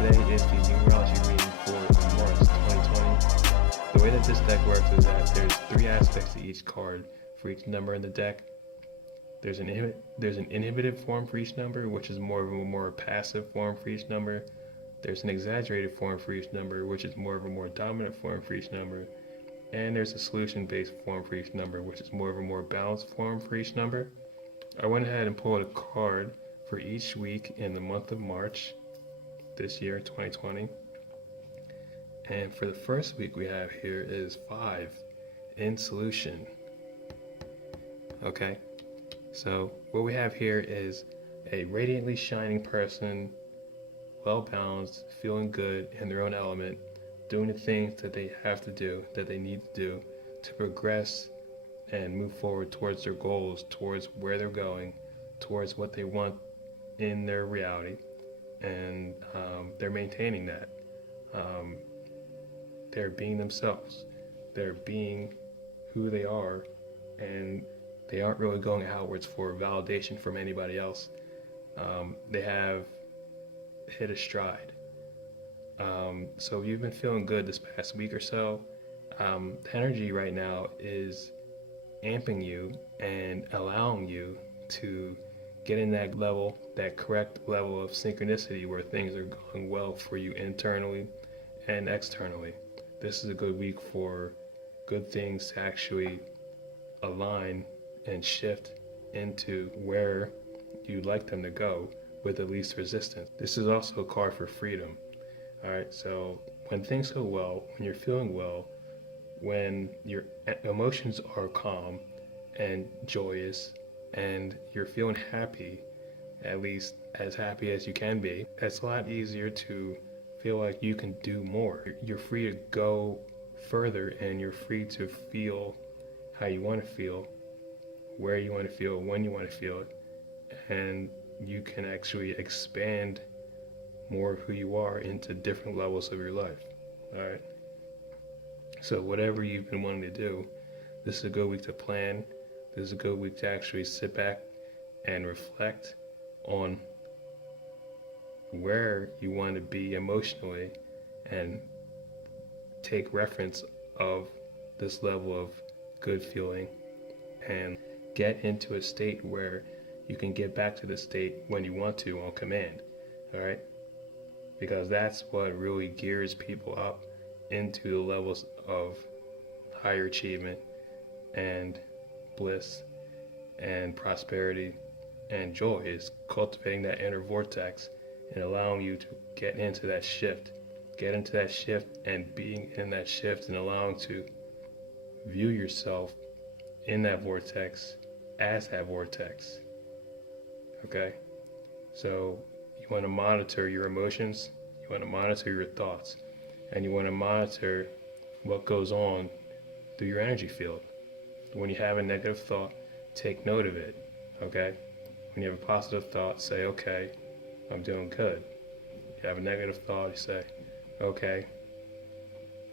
Today is the numerology reading for March 2020. The way that this deck works is that there's three aspects to each card for each number in the deck. There's an inhibited form for each number, which is more of a more passive form for each number. There's an exaggerated form for each number, which is more of a more dominant form for each number. And there's a solution-based form for each number, which is more of a more balanced form for each number. I went ahead and pulled a card for each week in the month of March this year, 2020. And for the first week we have here is 5 in solution. Okay, so what we have here is a radiantly shining person, well balanced, feeling good in their own element, doing the things that they have to do, that they need to do to progress and move forward towards their goals, towards where they're going, towards what they want in their reality. And they're maintaining that. They're being themselves. They're being who they are, and they aren't really going outwards for validation from anybody else. They have hit a stride. So you've been feeling good this past week or so. The energy right now is amping you and allowing you to get in that level, that correct level of synchronicity where things are going well for you internally and externally. This is a good week for good things to actually align and shift into where you'd like them to go with the least resistance. This is also a card for freedom. All right, so when things go well, when you're feeling well, when your emotions are calm and joyous, and you're feeling happy, at least as happy as you can be, it's a lot easier to feel like you can do more. You're free to go further, and you're free to feel how you want to feel, where you want to feel, when you want to feel it, and you can actually expand more of who you are into different levels of your life. All right. So whatever you've been wanting to do, this is a good week to plan. This is a good week to actually sit back and reflect on where you want to be emotionally and take reference of this level of good feeling and get into a state where you can get back to the state when you want to on command. All right? Because that's what really gears people up into the levels of higher achievement and bliss and prosperity and joy, is cultivating that inner vortex and allowing you to get into that shift and being in that shift and allowing to view yourself in that vortex as that vortex. Okay, so you want to monitor your emotions, you want to monitor your thoughts, and you want to monitor what goes on through your energy field. When you have a negative thought, take note of it, okay? When you have a positive thought, say, okay, I'm doing good. You have a negative thought, you say, okay,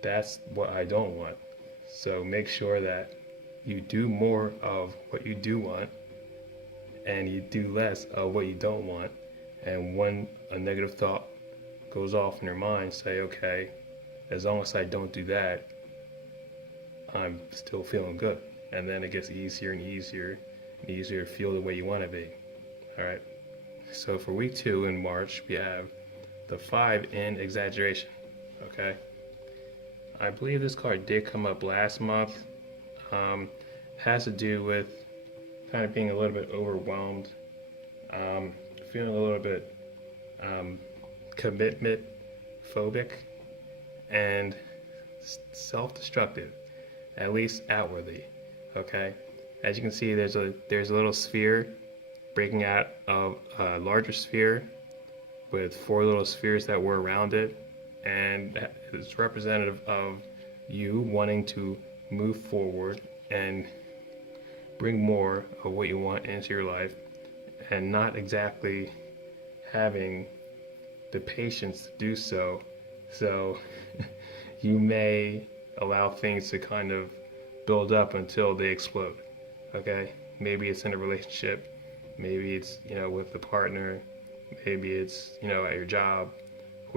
that's what I don't want. So make sure that you do more of what you do want and you do less of what you don't want. And when a negative thought goes off in your mind, say, okay, as long as I don't do that, I'm still feeling good. And then it gets easier and easier and easier to feel the way you want to be. All right. So for week 2 in March, we have the 5 in exaggeration. Okay. I believe this card did come up last month. Has to do with kind of being a little bit overwhelmed, feeling a little bit commitment phobic and self-destructive, at least outwardly. Okay, as you can see, there's a little sphere breaking out of a larger sphere with 4 little spheres that were around it, and it's representative of you wanting to move forward and bring more of what you want into your life, and not exactly having the patience to do so. So you may allow things to kind of build up until they explode. Okay, maybe it's in a relationship, maybe it's with a partner, maybe it's at your job,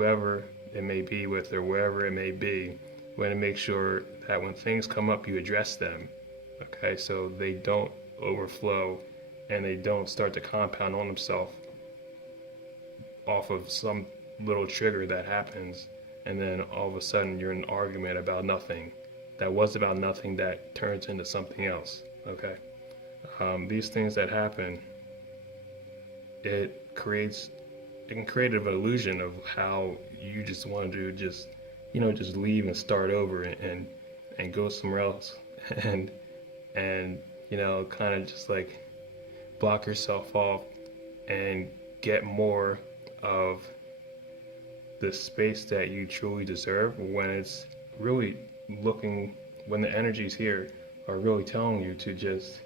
whoever it may be with or wherever it may be, we want to make sure that when things come up, you address them, okay, so they don't overflow and they don't start to compound on themselves off of some little trigger that happens, and then all of a sudden you're in an argument about nothing that was about nothing that turns into something else, okay? These things that happen, it can create an illusion of how you just want to just leave and start over and go somewhere else and kind of just like block yourself off and get more of the space that you truly deserve, when it's really when the energies here are really telling you to just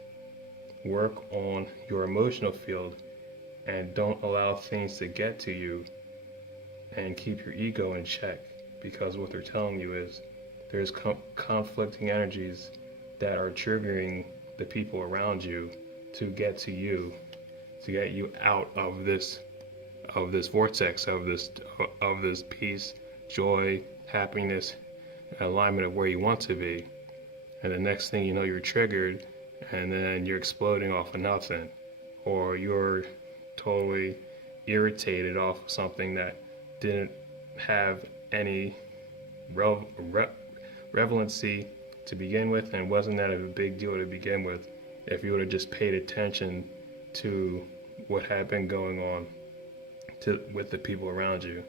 work on your emotional field and don't allow things to get to you and keep your ego in check, because what they're telling you is there's conflicting energies that are triggering the people around you to get to you, to get you out of this vortex of this peace, joy, happiness, alignment of where you want to be. And the next thing you know, you're triggered, and then you're exploding off of nothing, or you're totally irritated off of something that didn't have any relevancy to begin with, and wasn't that a big deal to begin with if you would have just paid attention to what had been going on with the people around you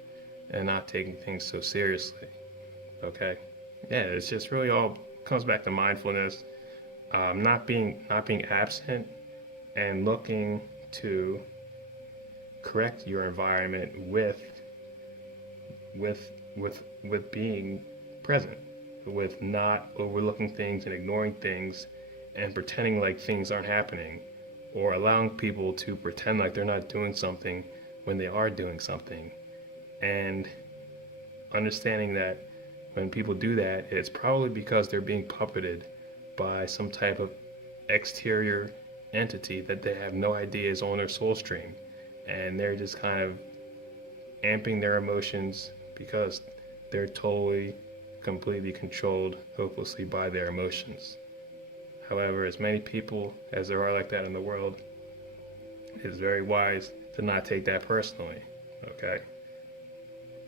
and not taking things so seriously. Okay, yeah, it's just really all comes back to mindfulness, not being absent and looking to correct your environment with being present, with not overlooking things and ignoring things and pretending like things aren't happening, or allowing people to pretend like they're not doing something when they are doing something, and understanding that when people do that, it's probably because they're being puppeted by some type of exterior entity that they have no idea is on their soul stream, and they're just kind of amping their emotions because they're totally, completely controlled hopelessly by their emotions. However, as many people as there are like that in the world, it's very wise to not take that personally, okay?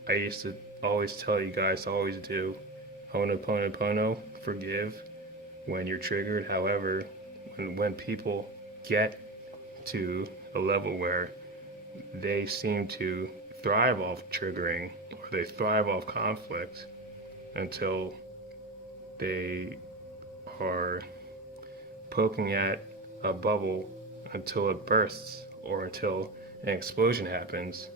I used to always tell you guys to always do Ho'oponopono, forgive when you're triggered. However, when people get to a level where they seem to thrive off triggering, or they thrive off conflict until they are poking at a bubble until it bursts, or until an explosion happens,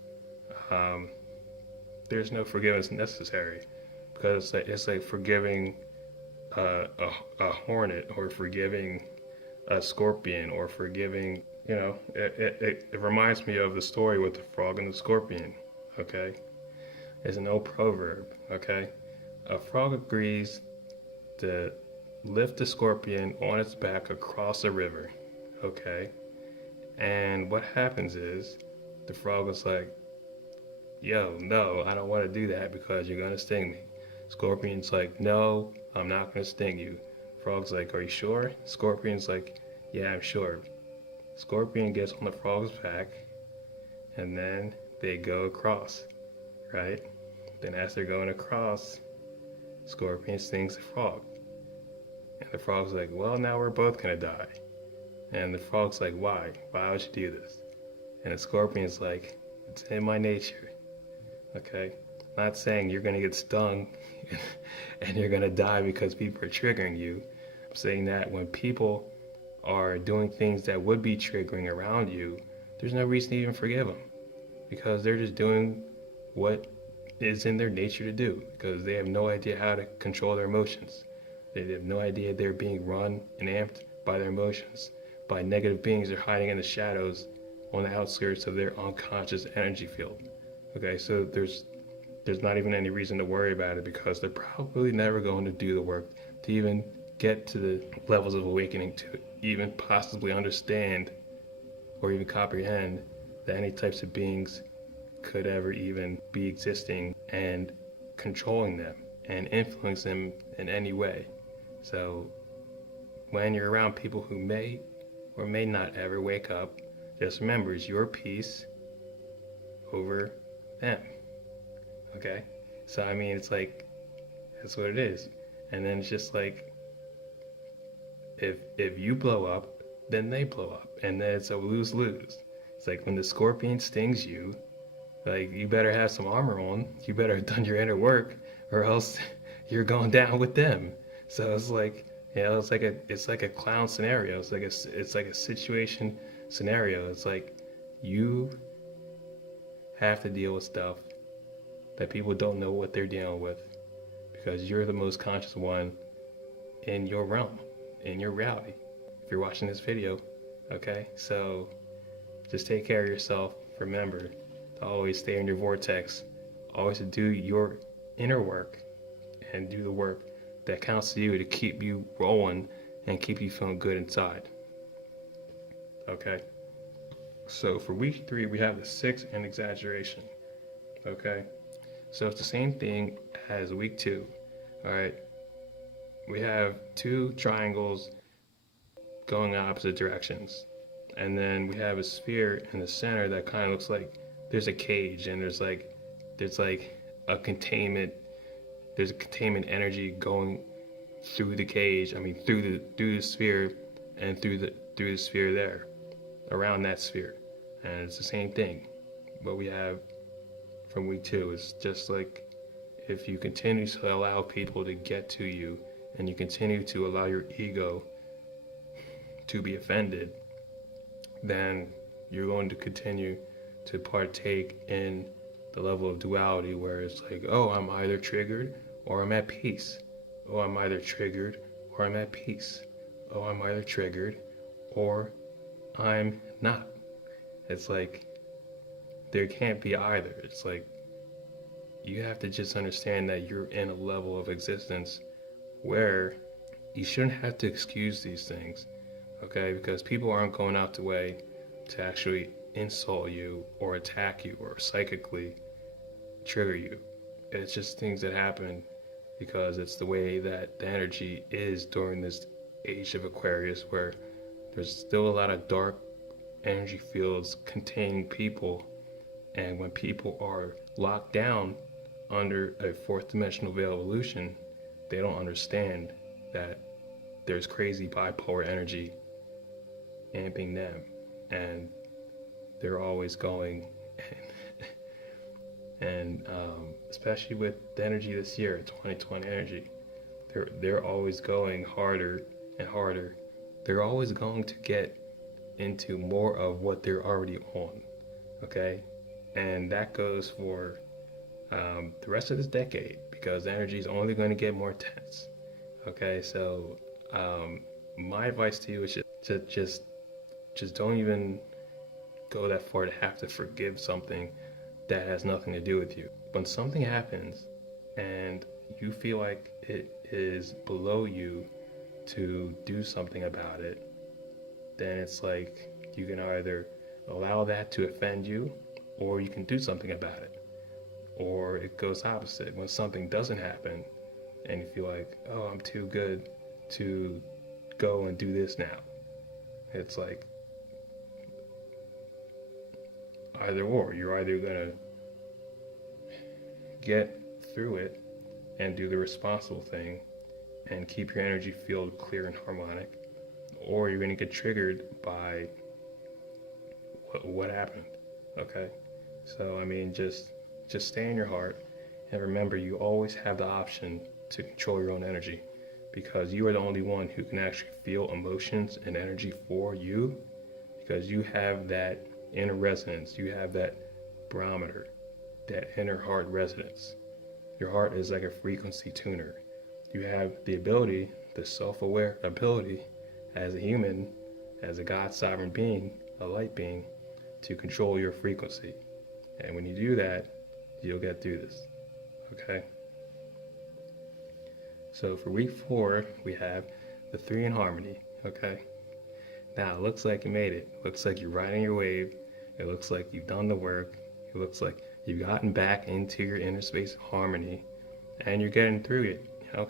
there's no forgiveness necessary, because it's like forgiving a hornet, or forgiving a scorpion, or forgiving, it reminds me of the story with the frog and the scorpion, okay? It's an old proverb, okay? A frog agrees to lift the scorpion on its back across a river, okay? And what happens is the frog is like, yo, no, I don't want to do that because you're going to sting me. Scorpion's like, no, I'm not going to sting you. Frog's like, are you sure? Scorpion's like, yeah, I'm sure. Scorpion gets on the frog's back, and then they go across, right? Then as they're going across, Scorpion stings the frog. And the frog's like, well, now we're both going to die. And the frog's like, why? Why would you do this? And the scorpion's like, it's in my nature. Okay? Not saying you're going to get stung and you're going to die because people are triggering you. I'm saying that when people are doing things that would be triggering around you, there's no reason to even forgive them, because they're just doing what is in their nature to do, because they have no idea how to control their emotions. They have no idea they're being run and amped by their emotions, by negative beings that are hiding in the shadows on the outskirts of their unconscious energy field. Okay, so there's not even any reason to worry about it, because they're probably never going to do the work to even get to the levels of awakening to even possibly understand or even comprehend that any types of beings could ever even be existing and controlling them and influence them in any way. So when you're around people who may or may not ever wake up, just remember it's your peace over them. Okay? So I mean, it's like, that's what it is. And then it's just like, if you blow up, then they blow up, and then it's a lose-lose. It's like when the scorpion stings you, like, you better have some armor on, you better have done your inner work, or else you're going down with them. So it's like, it's like a clown scenario. It's like a situation scenario. It's like you have to deal with stuff that people don't know what they're dealing with, because you're the most conscious one in your realm, in your reality, if you're watching this video. Okay, so just take care of yourself. Remember to always stay in your vortex, always to do your inner work and do the work that counts to you to keep you rolling and keep you feeling good inside. Okay, so for week 3 we have the 6 and exaggeration. Okay, so it's the same thing as week 2. All right, we have 2 triangles going opposite directions, and then we have a sphere in the center that kind of looks like there's a cage, and there's like a containment, there's a containment energy going through the cage, I mean through the sphere, and through the sphere there, around that sphere. And it's the same thing what we have from week 2. It's just like, if you continue to allow people to get to you, and you continue to allow your ego to be offended, then you're going to continue to partake in the level of duality, where it's like, oh, I'm either triggered or I'm at peace. Oh, I'm either triggered or I'm at peace. Oh, I'm either triggered or I'm not. It's like, there can't be either. It's like, you have to just understand that you're in a level of existence where you shouldn't have to excuse these things. Okay, because people aren't going out the way to actually insult you or attack you or psychically trigger you. It's just things that happen because it's the way that the energy is during this age of Aquarius, where there's still a lot of dark energy fields containing people. And when people are locked down under a 4th dimensional veil of illusion, they don't understand that there's crazy bipolar energy amping them, and they're always going and especially with the energy this year, 2020 energy, they're always going harder and harder. They're always going to get into more of what they're already on. Okay, and that goes for the rest of this decade, because the energy is only going to get more tense. Okay, so my advice to you is just don't even go that far to have to forgive something that has nothing to do with you. When something happens and you feel like it is below you to do something about it, then it's like, you can either allow that to offend you, or you can do something about it. Or it goes opposite. When something doesn't happen and you feel like, oh, I'm too good to go and do this now, it's like, either or. You're either gonna get through it and do the responsible thing and keep your energy field clear and harmonic, or you're gonna get triggered by what happened. Okay, so I mean, just stay in your heart, and remember, you always have the option to control your own energy, because you are the only one who can actually feel emotions and energy for you, because you have that inner resonance, you have that barometer, that inner heart resonance. Your heart is like a frequency tuner. You have the ability, the self-aware ability, as a human, as a God sovereign being, a light being, to control your frequency. And when you do that, you'll get through this. Okay? So for week 4, we have the 3 in harmony. Okay? Now, it looks like you made it. It looks like you're riding your wave. It looks like you've done the work. It looks like You've gotten back into your inner space of harmony, and you're getting through it.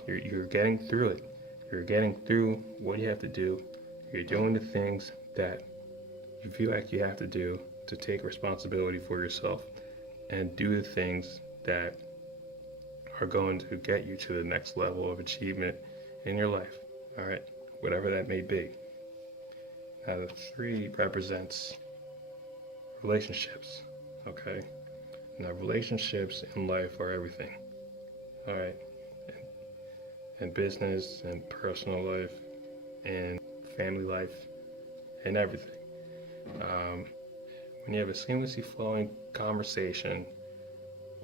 You're getting through it. You're getting through what you have to do. You're doing the things that you feel like you have to do to take responsibility for yourself and do the things that are going to get you to the next level of achievement in your life. All right, whatever that may be. Now, the 3 represents relationships. Okay, now relationships in life are everything. All right, and business and personal life and family life and everything. When you have a seamlessly flowing conversation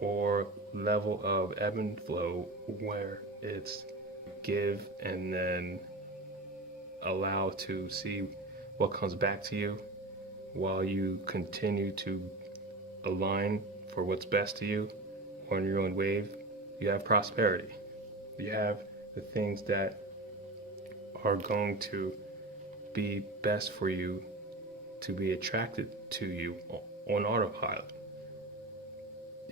or level of ebb and flow where it's give and then allow to see what comes back to you while you continue to align for what's best to you on your own wave, you have prosperity. You have the things that are going to be best for you to be attracted to you on autopilot.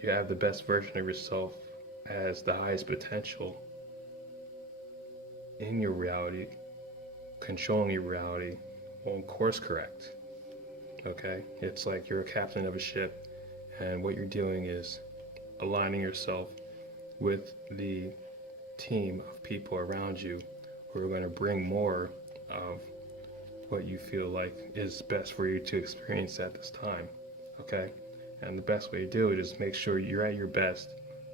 You have the best version of yourself as the highest potential in your reality, controlling your reality on course correct. Okay? It's like you're a captain of a ship, and what you're doing is aligning yourself with the team of people around you who are going to bring more of what you feel like is best for you to experience at this time. Okay? And the best way to do it is make sure you're at your best.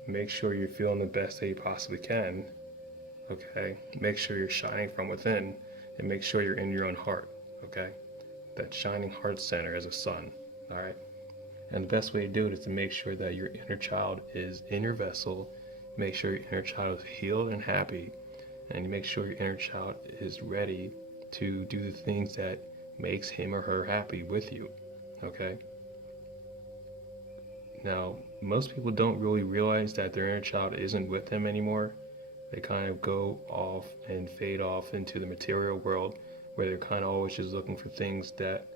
Make sure you're feeling the best that you possibly can. Okay? Make sure you're shining from within, and make sure you're in your own heart. Okay? That shining heart center as a sun. All right? And the best way to do it is to make sure that your inner child is in your vessel. Make sure your inner child is healed and happy. And you make sure your inner child is ready to do the things that makes him or her happy with you. Okay? Now, most people don't really realize that their inner child isn't with them anymore. They kind of go off and fade off into the material world where they're kind of always just looking for things that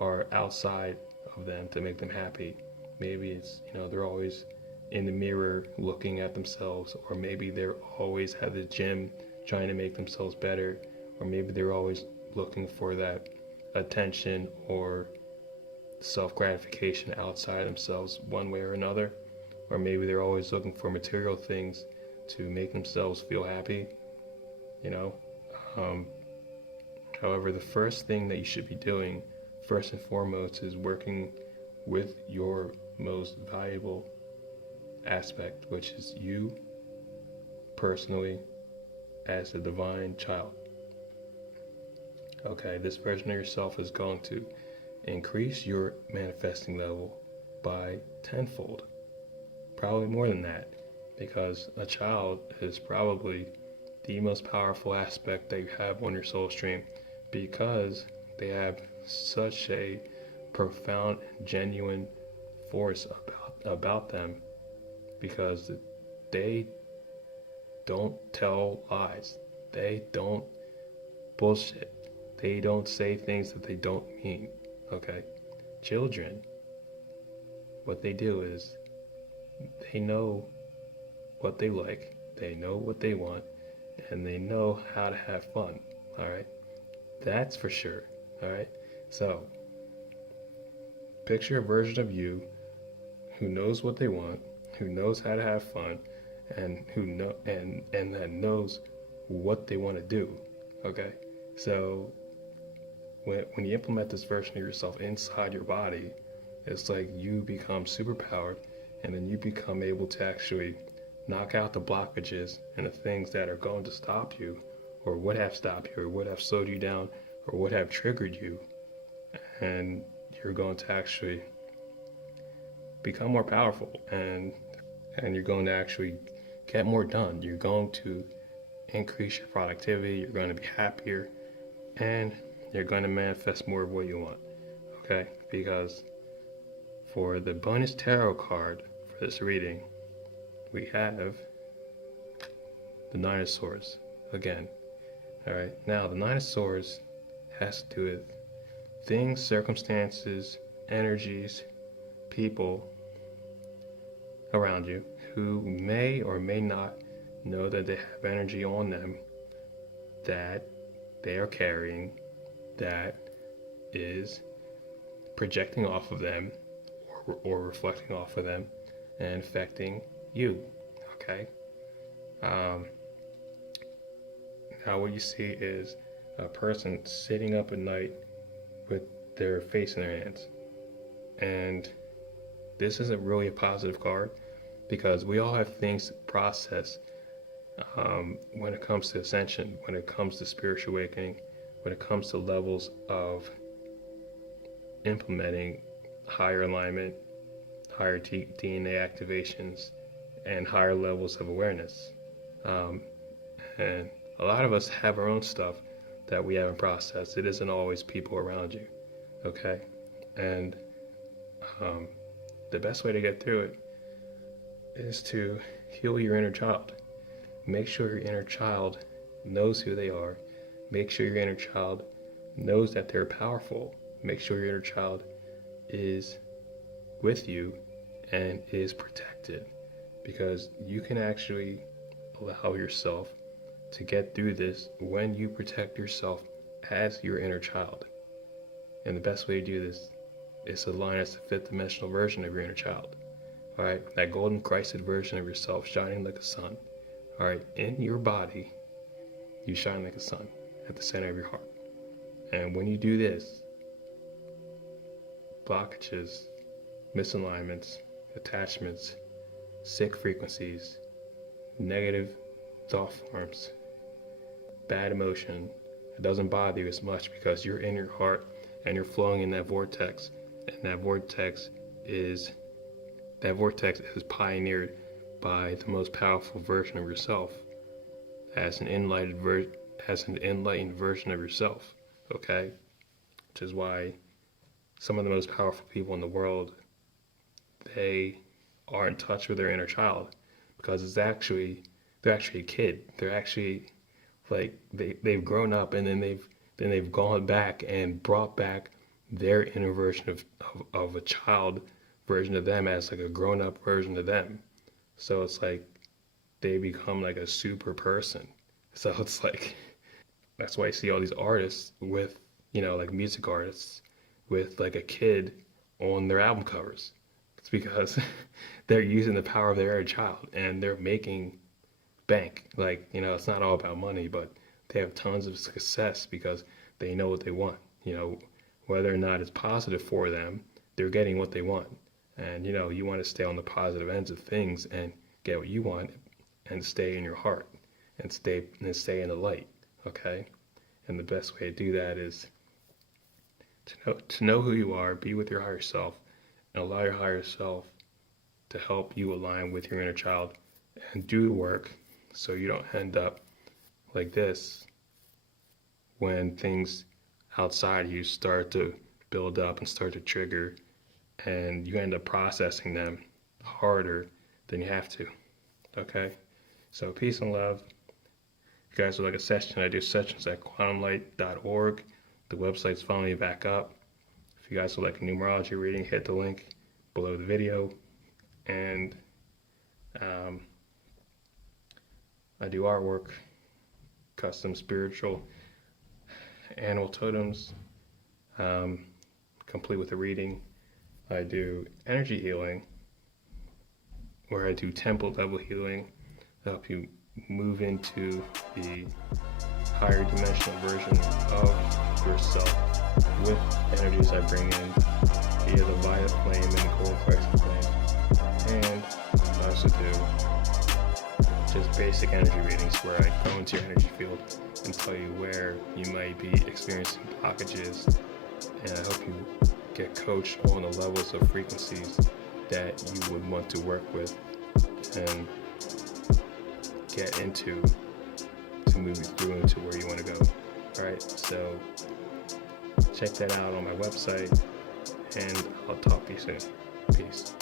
are outside of them to make them happy. Maybe it's, they're always in the mirror looking at themselves, or maybe they're always at the gym trying to make themselves better, or maybe they're always looking for that attention or self-gratification outside themselves one way or another, or maybe they're always looking for material things to make themselves feel happy. However, the first thing that you should be doing, first and foremost, is working with your most valuable aspect, which is you personally as a divine child. Okay, this version of yourself is going to increase your manifesting level by tenfold, probably more than that, because a child is probably the most powerful aspect that you have on your soul stream, because they have such a profound and genuine force about them, because they don't tell lies, they don't bullshit, they don't say things that they don't mean. Okay? Children, what they do is they know what they like, they know what they want, and they know how to have fun. All right? That's for sure. All right? So, picture a version of you who knows what they want, who knows how to have fun, and and that knows what they want to do. Okay? So, when you implement this version of yourself inside your body, it's like you become superpowered, and then you become able to actually knock out the blockages and the things that are going to stop you, or would have stopped you, or would have slowed you down, or would have triggered you, and you're going to actually become more powerful, and you're going to actually get more done. You're going to increase your productivity, you're going to be happier, and you're going to manifest more of what you want. Okay? Because for the bonus tarot card for this reading, we have the Nine of Swords again. All right? Now, the Nine of Swords has to do with things, circumstances, energies, people around you who may or may not know that they have energy on them that they are carrying that is projecting off of them or reflecting off of them and affecting you. Okay? Now, what you see is a person sitting up at night with their face in their hands. And this isn't really a positive card because we all have things to process when it comes to ascension, when it comes to spiritual awakening, when it comes to levels of implementing higher alignment, higher DNA activations, and higher levels of awareness. And a lot of us have our own stuff that we haven't processed. It isn't always people around you, okay? And the best way to get through it is to heal your inner child. Make sure your inner child knows who they are. Make sure your inner child knows that they're powerful. Make sure your inner child is with you and is protected, because you can actually allow yourself to get through this when you protect yourself as your inner child. And the best way to do this is to align as the fifth dimensional version of your inner child. All right, that golden Christed version of yourself shining like a sun. All right, in your body, you shine like a sun at the center of your heart. And when you do this, blockages, misalignments, attachments, sick frequencies, negative thought forms, bad emotion, it doesn't bother you as much because you're in your heart and you're flowing in that vortex. And that vortex is pioneered by the most powerful version of yourself as an enlightened version of yourself, okay? Which is why some of the most powerful people in the world, they are in touch with their inner child, because they're actually a kid. They're actually like they've grown up, and then they've gone back and brought back their inner version of a child version of them as like a grown up version of them. So it's like they become like a super person. So it's like that's why I see all these artists with, like music artists with like a kid on their album covers. It's because they're using the power of their inner child and they're making bank. Like, it's not all about money, but they have tons of success because they know what they want. Whether or not it's positive for them, they're getting what they want. And, you want to stay on the positive ends of things and get what you want and stay in your heart and stay in the light, okay? And the best way to do that is to know who you are, be with your higher self, and allow your higher self to help you align with your inner child and do the work so you don't end up like this when things outside you start to build up and start to trigger, and you end up processing them harder than you have to, okay? So peace and love. If you guys would like a session, I do sessions at quantumlight.org. The website's finally back up. If you guys would like a numerology reading, hit the link below the video. And I do artwork, custom spiritual animal totems, complete with a reading. I do energy healing, where I do temple level healing to help you move into the higher dimensional version of yourself with energies I bring in via the violet flame and the gold Christ flame. And I also do just basic energy readings where I go into your energy field and tell you where you might be experiencing blockages, and I help you get coached on the levels of frequencies that you would want to work with and get into to move you through into where you want to go. Alright, so check that out on my website, and I'll talk to you soon. Peace.